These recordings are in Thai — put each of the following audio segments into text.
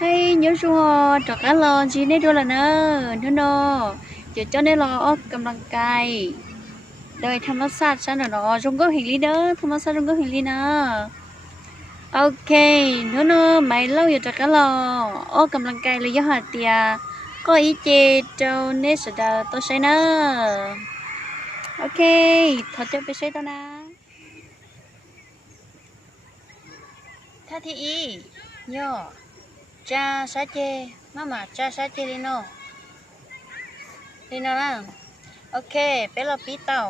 hay nhớ chùa trọ cá lò chỉ nên đôi là nơ giờ cho nên là cầmลังกายโดยธรรมชาติฉันเนาะจงก็เห็นลีเด้อธรรมชาติจงก็เห็นลีนะโอเคเนาะไม่เล่าอยู่จากกันหรอกำลังกายเลยยอดเตียก็อีเจเจ้าเนสดาตัวใช่เนอะโอเคถอดเจ้าไปใช้ตัวนะถ้าที่อีย่อจ้าซาเจมาจ้าซาเจลิโนนะโอเคไปรอปีเต่า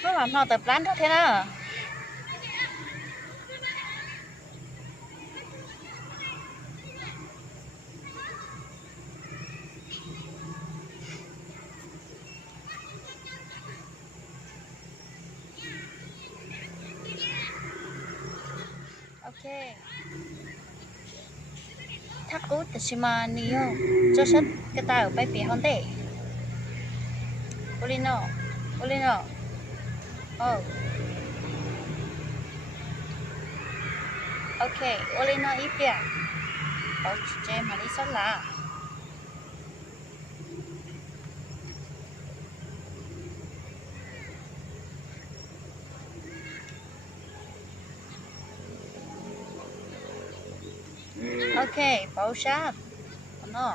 เมื่อวานเราเติบร้านเท่าเท่นะโอเคถ้ากูแต่ชิมานิโอจะชัดกระต่ายออกไปเปียฮอนเต้โอลิโนโอ้โอเคโอลิโนอีเปียโอเจมาลิสันละโอเคเปาชาบเนาะ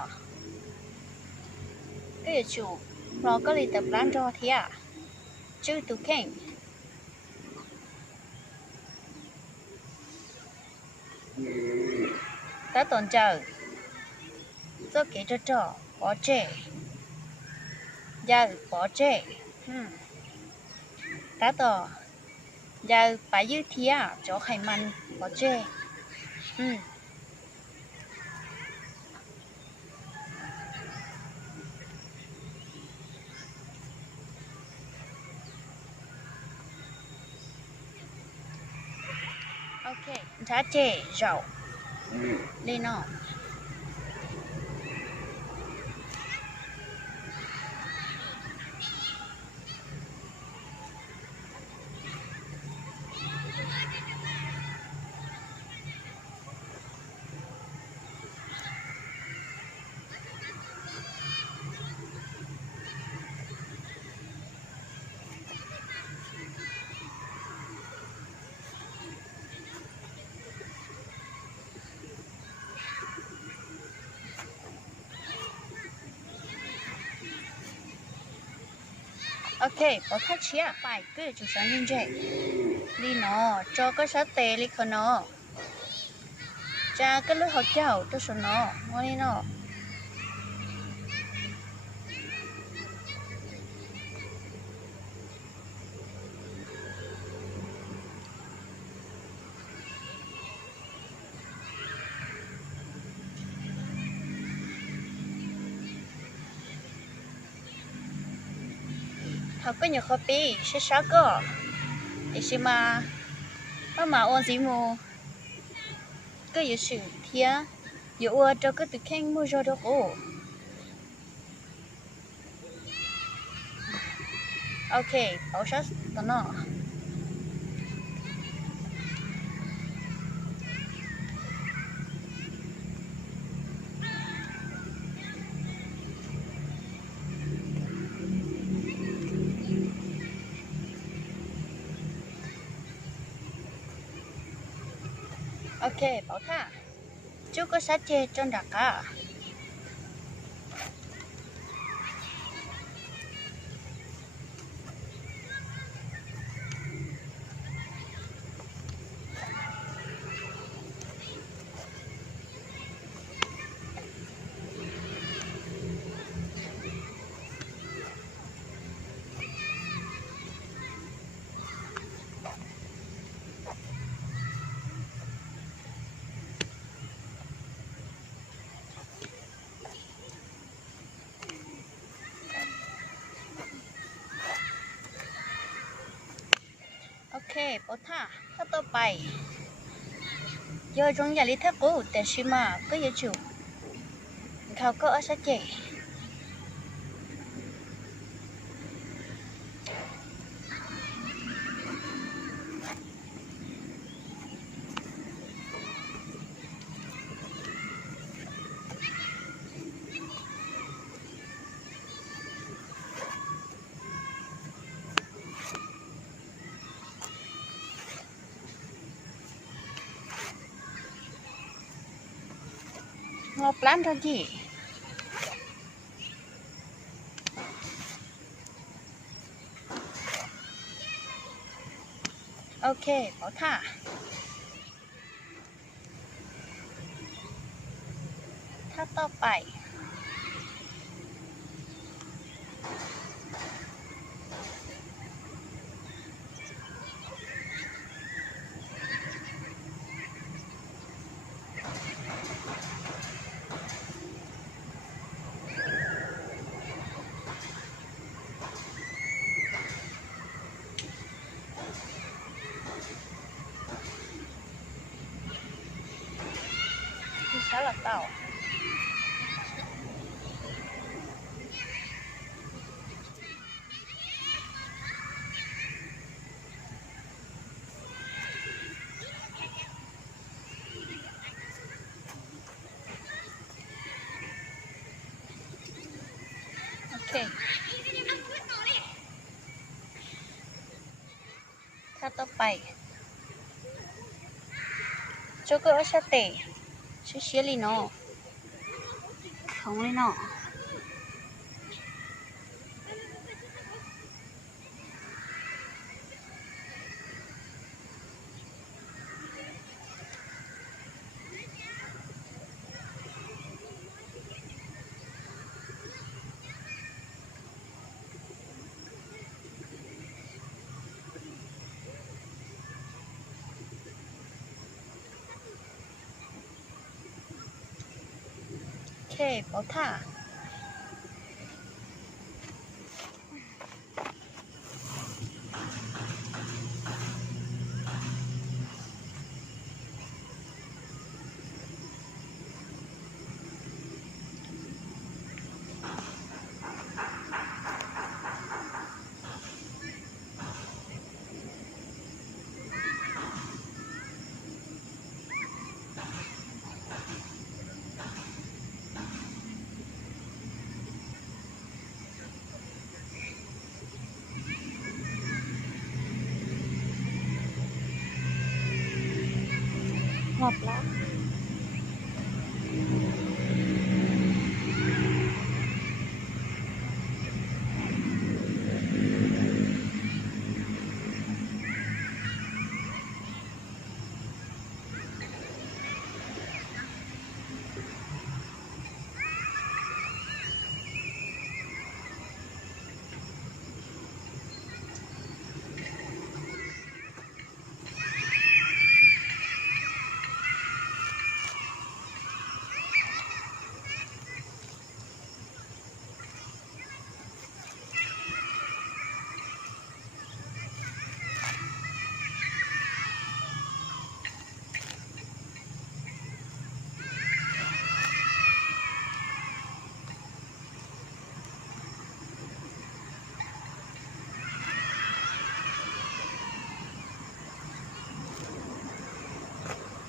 ก็อย่าจูเราก็เลยแต่ร้านรอเทียชื่อตุเข่งถ้าตอนเจอก็เกจะจ่อปอเจยาปอเจถ้าต่อยาไปยืดเทียจ่อไขมันปอเจโอเคถ้าเจจ่อเลยเนาะโอเคพอทักเชียไปก็จะสั่งยังไงลีเนาะจอก็ชัดเตะลิคนเนาะจ้าก็เลือกเขาเจ้าตัวสนเนาะวันนี้เนาะเขาก็อยู่คอปีช้าๆก็ไอชิมาโอนสีมูก็อยู่สื่อเทียอยู่อัวจอก็ตึกแข่งมูจอดอกโอโอเคเอาชัดตัวเนาะโอเคเปล่าท่าจูก็ชัดเจนจนดักอ่ะ เคปะท่าถ้าต่อไปgiờ trong nhà lý thác cốแต่ชิมาก็ยังอยู่เขาก็เอาชัดเจนงอปล้านทันทีโอเคปะท่าถ้าต่อไปที่ช้าหลับเต่าโอเคถ้าต่อไปโจก็เอาชัดเจนชื่อเชียลีโน่ของลีโน่โอเคปะท่าหอบแล้ว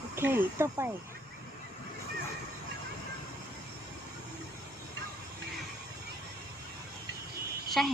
โอเคต่อไปใช่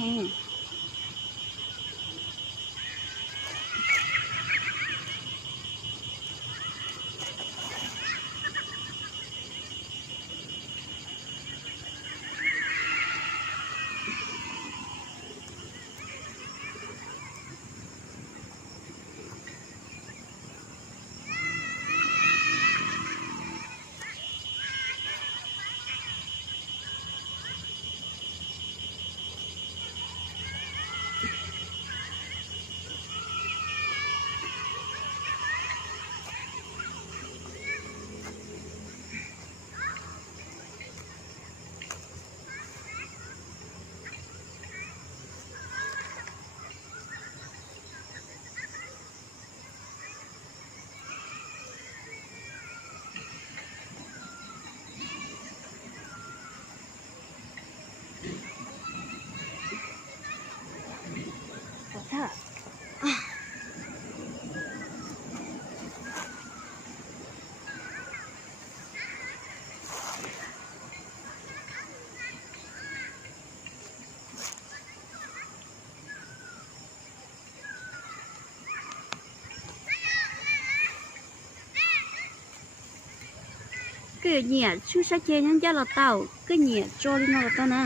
cứ nhẹ chú sẽ chơi những gia là tàu cứ nhẹ cho đi nó là tao nè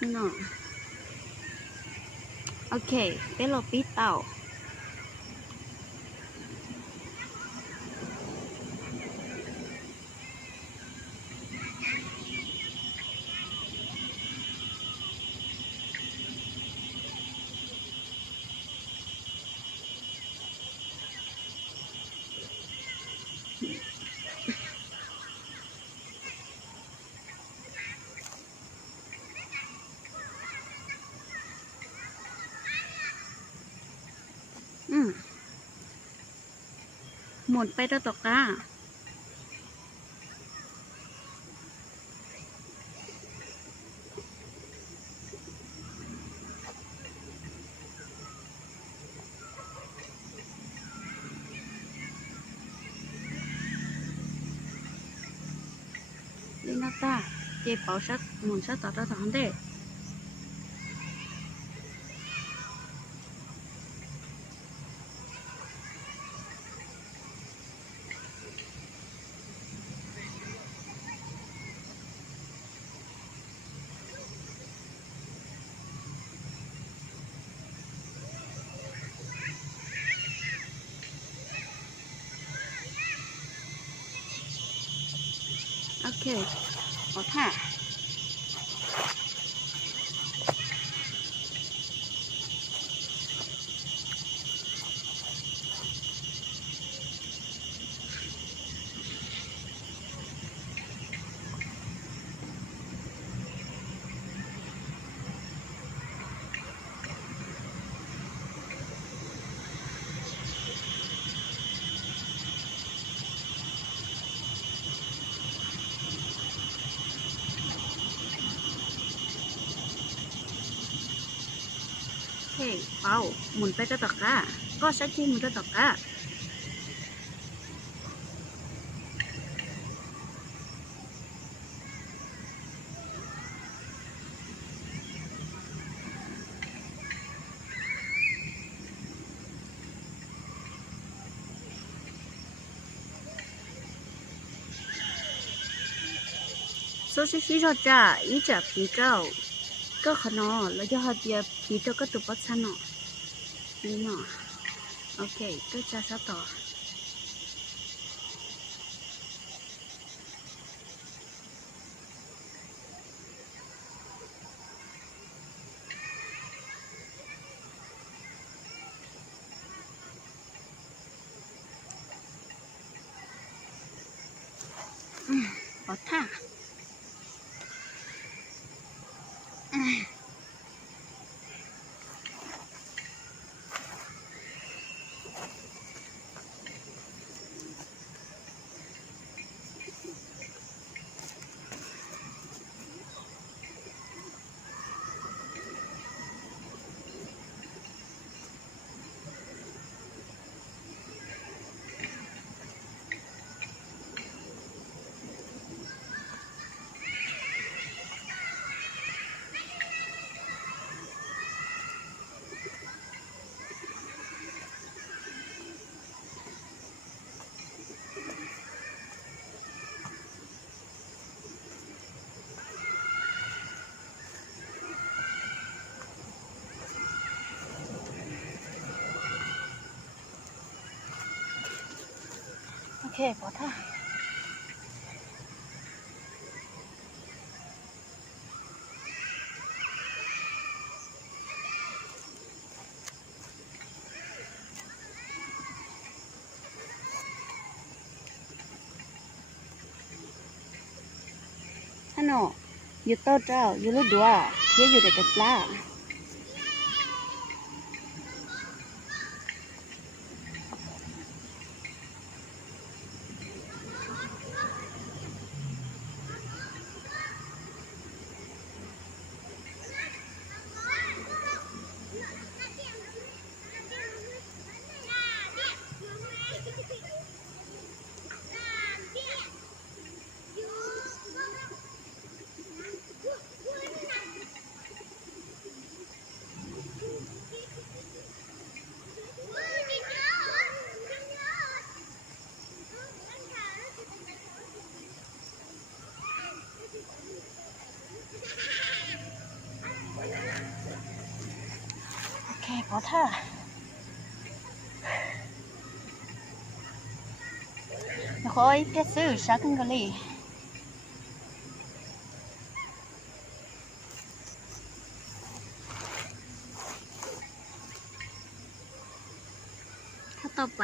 nó ok bé lò bí tàuหมุนไปตัวตกอ่ะนี่น่าตาเจ็บเป่าชัดหมุนชัดต่อทางเด้โอเคขอท่าโอเคเป่าหมุนไปตัวตกอ่ะก็ชัดที่หมุนตัวตกอ่ะsố sĩ sĩ cho cha ý trả phí trâuก็ขนอแล้วจะหาเดียผีตัวก็ตัวปัดซันเนาะนี่เนาะโอเคก็จะซะต่อขอท่าโอเคขอท่าฮันโนอยู่โต๊ะเจ้าอยู่รูดดัวเที่ยวอยู่เด็กกับปลา khói cái sư sáng cái gìถ้าต่อไป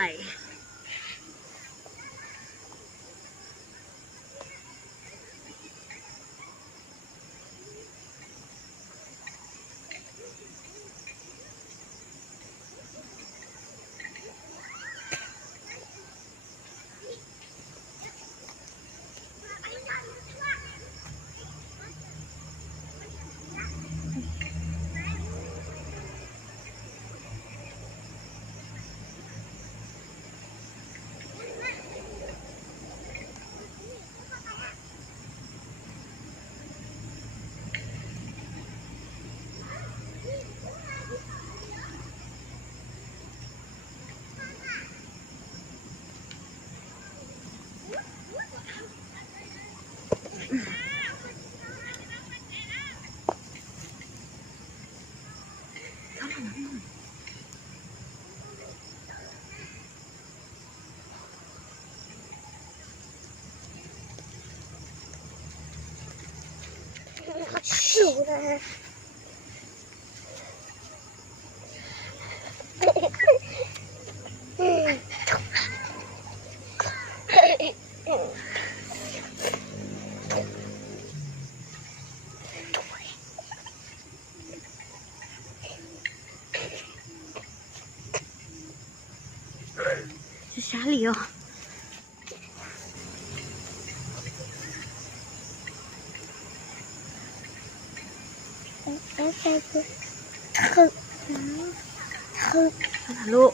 啥理由？路。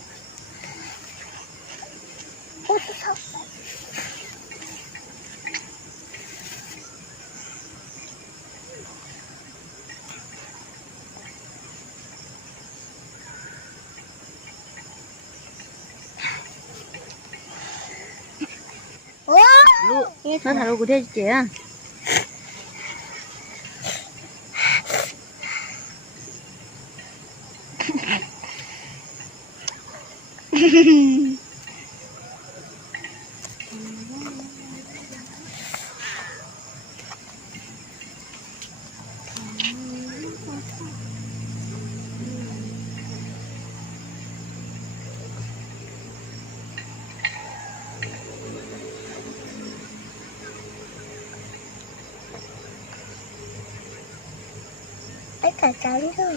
路，那他路古天姐啊。Cả trắng rồi.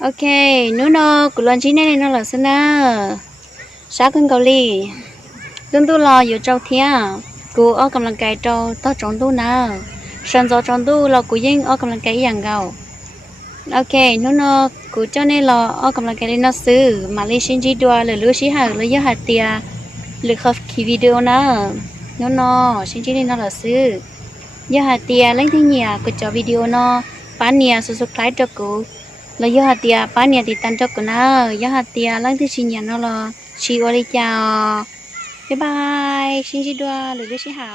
Ok, nếu nó của lần chín này nó là sao na? Sáng cơn cầu ly, tương tu loอยู่เจ้าเทียกูออกกำลังกายเจ้าต่อจงตู้นะฉันจะจงตู้เรากูยิ่งออกกำลังกายอย่างเก่าโอเคนู้นกูเจ้าเนี่ยรอออกกำลังกายเลยนะซื้อมาเลยชินจีดัวหรือรู้ชิหาหรือเยอะหาเตียหรือเขาคีวิดีโอนะนู้นชินจีเนี่ยเราซื้อเยอะหาเตียเล่นที่เนี่ยกูจะวิดีโอนะป้าเนี่ยสุดท้ายจะกูแล้วเยอะหาเตียป้าเนี่ยติดตามจะกูนะเยอะหาเตียเล่นที่ชินเนี่ยนั่นรอชีวอลิจาบ๊ายบายชินจีดัวหรือรู้ชิหา